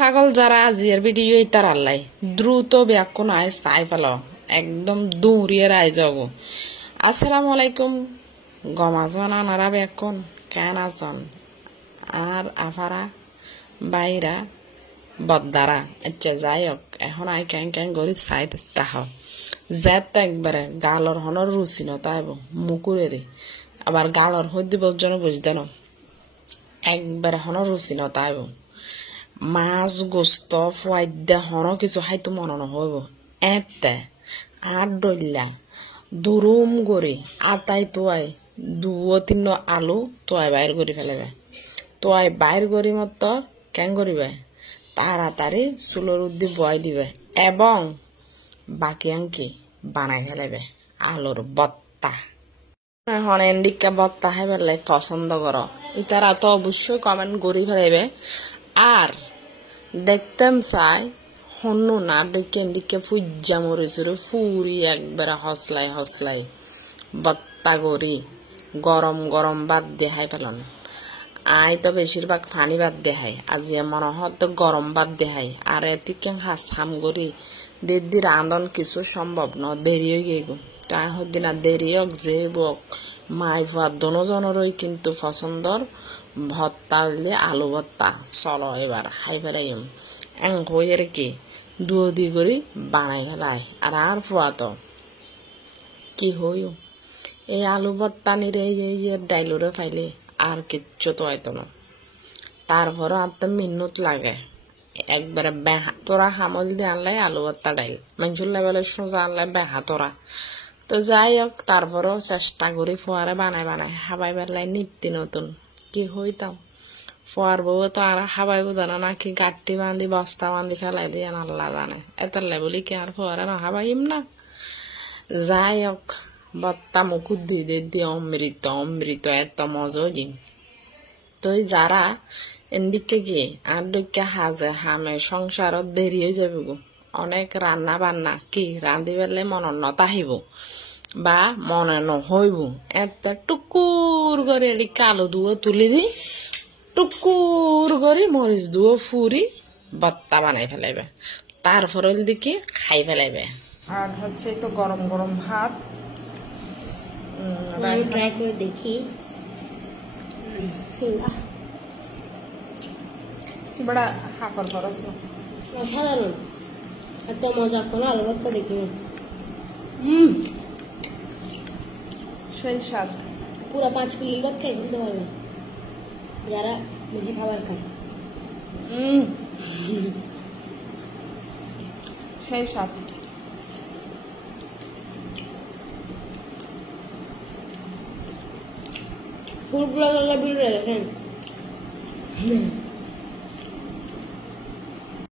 পাগল যারা আজির ভিডিও ইতার আল্লাই দ্রুত ব্যাকুন আয় চাই পেল একদম দৌড়িয়ে রায় যাব। আসসালামু আলাইকুম গমাজন আনারা ব্যাকুন কেন আছেন আর আফারা বাইরা বদ্দারা আচ্ছা যাই হোক এখন আই কেন কেন করি চাই তাহ জেত একবারে গালর হনর রুচি নতাইব মুকুরেরে আবার গালর হদ্দি বর্জন বুঝতে ন একবারে হনর রুচি নতাইব মাছ গোস্ত ফুয়াইদা হন কিছু খাইতো মনে নহব এতে আর ডল্লা দুরুম করে আটাই তোয়াই দুও তিন আলু তোয়াই বাইর করে ফেলেবে তোয়াই বাইর করি মত কেন করিবে তাড়াতাড়ি চুলোর উদ্দি বয় দিবে এবং বাকি আঙ্কি বানাই ফেলেবে আলুর বত্তা। এখন এন্ডিকা বত্তা খাই পেলে পছন্দ কর ইতারা তো অবশ্যই কমেন্ট করি ফেলাইবে। আর দেখতাম চাই হন্নু না ডেকে এন্ডিকে ফুজ্জা মরিছিল ফুরি একবারে হসলাই হসলাই বত্তা করি গরম গরম বাদ দেখাই পেলাম। আই তো বেশিরভাগ পানি বাদ দেখাই আজি মনে হয় তো গরম বাদ দেখাই আর এতিকে হাসাম করি দেদি রান্ধন কিছু সম্ভব ন দেরি হয়ে গিয়ে গো তাই হদিনা দেরি হোক যে বক মাই ভাত দনোজনেরই কিন্তু পছন্দর ভত্তা হইলে আলু ভত্তা চলো এবার খাই ফেলাইম এং হইয়ের কি দুও দি করি বানাই ফেলাই আর ফুয়া তো কি হইও এই আলু ভত্তা নিরে এই ডাইলরে ফাইলে আর কিচ্ছু তো হয়তো না তারপরে আর তো মিনুট লাগে একবারে বেহা তোরা হামল দিয়ে আনলাই আলু ভর্তা ডাইল মানুষের লেভেলের সোজা আনলাই বেহা তোরা তো যাই হোক তারপরেও চেষ্টা করি ফোয়ারে বানাই বানাই হাবাই বেলাই নিত্য নতুন কি হইতাম ফোয়ার বউ তো আর হাবাইব জানা নাকি গাঠটি বান্ধি বস্তা বান্ধি ফেলাই দিয়ে আল্লাহ জানে এত লেবলি কি আর ফোয়ারে না হাবাইম না। যাই হোক বত্তা মুকুট দিয়ে অমৃত অমৃত এত মজা দিন তো যারা এদিকে গিয়ে আর ডুকে হাজে হামে সংসারত দেরি হয়ে যাবে গো অনেক রান্না বান্না কি রান্ধি পেলে মনের নতাহিব বা মনে নহইব এত টুকুর করে এদিকে আলু দুয়ো তুলি দি টুকুর করে মরিচ দুয়ো ফুরি বত্তা বানাই ফেলাইবে তারপর দিকে খাই ফেলাইবে। আর হচ্ছে তো গরম গরম ভাত ট্রাই করে দেখি বড়া হাফার খরচ অসাধারণ এত মজা কোনো আলু ভর্তা দেখিনি সেই স্বাদ পুরো 5 প্লেট ভাত খাই ফেলতে পারবে যারা বেশি খাবার খায় সেই স্বাদ ফুল গুলো ভিডিও দেখেন